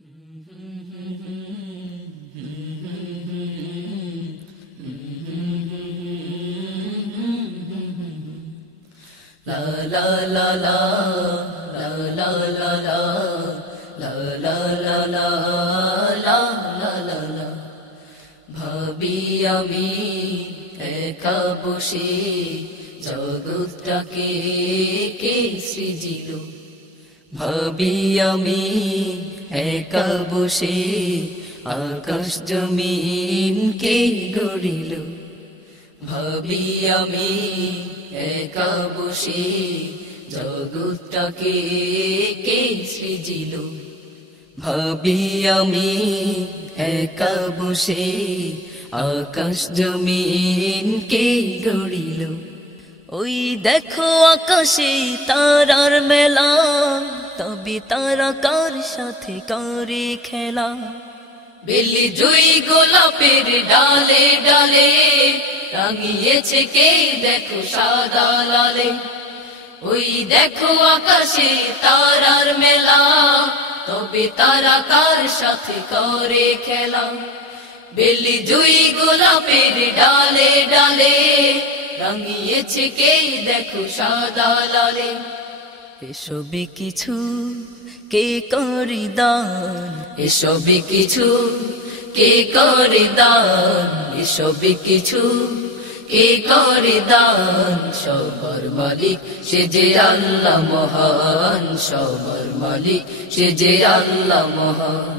La la la la la la la la la la la la la la la la ভাবি আমি একা বসে জগৎটাকে কে সৃজিল ভাবি আমি একা বসে আকাশ জমিন কে গড়িল ভাবি আমি একা বসে জগৎটাকে কে সৃজিল ভাবি আমি একা বসে আকাশ জমিন কে গড়িল ওই দেখো আকাশে তারার মেলা তবে তারা কার সাথে করে খেলা বেলি জুই গোলাপের ডালে ডালে রাঙিয়েছে কে দেখো সাদা লালে ওই দেখো আকাশে তারার মেলা তবে তারা কার সাথে করে খেলা বেলি জুই গোলাপের ডালে ডালে রাঙিয়েছে কে দেখো সাদা লালে এসবে কিছু কে করে দান এসবে কিছু কে করে দান এসবে কিছু কে করে দান সবার মালিক সে যে আল্লাহ মহান সবার মালিক সে যে আল্লাহ মহান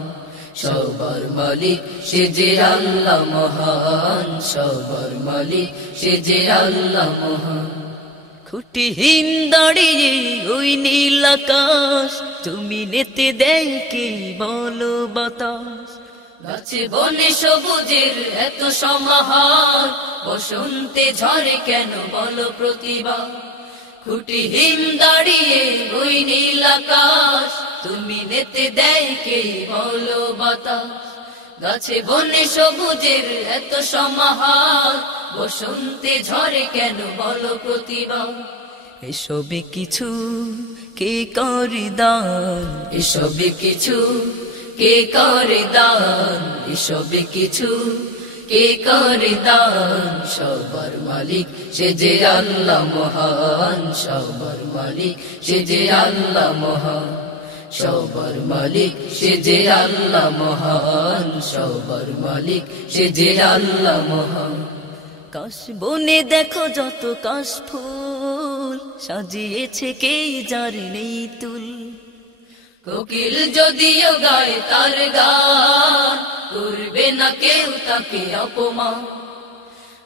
সবার মালিক সে যে আল্লাহ মহান সবার মালিক সে যে আল্লাহ মহান খুঁটিহীন দাঁড়িয়ে ওই নীল আকাশ তুমি নেতে দেয় কে বলো বাতাস গাছে বনে সবুজের এত সমাহার বসন্তে ঝরে কেন বলো প্রতিভা খুঁটিহীন দাঁড়িয়ে ওই নীল আকাশ তুমি নেতে দেয় কে বলো বাতাস গাছে বনে সবুজের এত সমাহার বসন্তে ঝরে কেন বলো প্রতিভা এসবে কিছু কে করে দান এসবে কিছু কে করে দান এসবে কিছু কে করে দান সবার মালিক সে যে আল্লাহ মহান সবার মালিক সে যে আল্লাহ মহান সবার মালিক সে যে আল্লাহ মহান সবার মালিক সে যে আল্লাহ মহান কাশ বনে দেখো যত কাশ ফুল সাজিয়েছে কে যার নেই তুল কোকিল যদিও গায় তার গান করবে না কেউ তাকে অপমান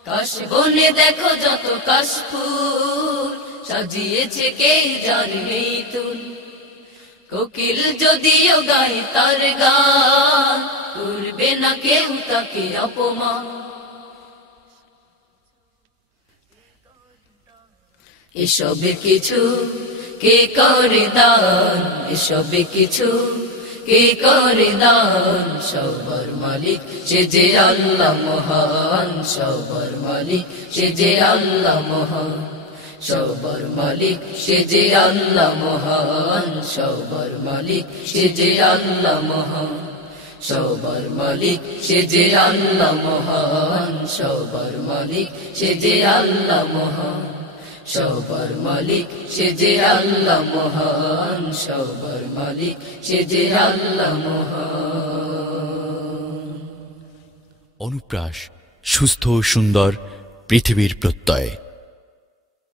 কাশ বনে দেখো যত কাশ ফুল সাজিয়েছে কে যার নেই তুল কোকিল যদিও গায় তার গান করবে না কেউ তাকে অপমান এসবে কিছু কে করে দান এসবে কিছু কে করে দান সবার মালিক সে যে আল্লাহ মহান সবার মালিক সে যে আল্লাহ মহান সবার মালিক সে যে আল্লাহ মহান সবার মালিক সে যে আল্লাহ মহান সবার মালিক সে যে আল্লাহ মহান সবার মালিক সে যে আল্লাহ মহান সবার মালিক সে যে আল্লাহ মহান সবার মালিক সে যে আল্লাহ মহান অনুপ্রাস সুস্থ ও সুন্দর পৃথিবীর প্রত্যয়।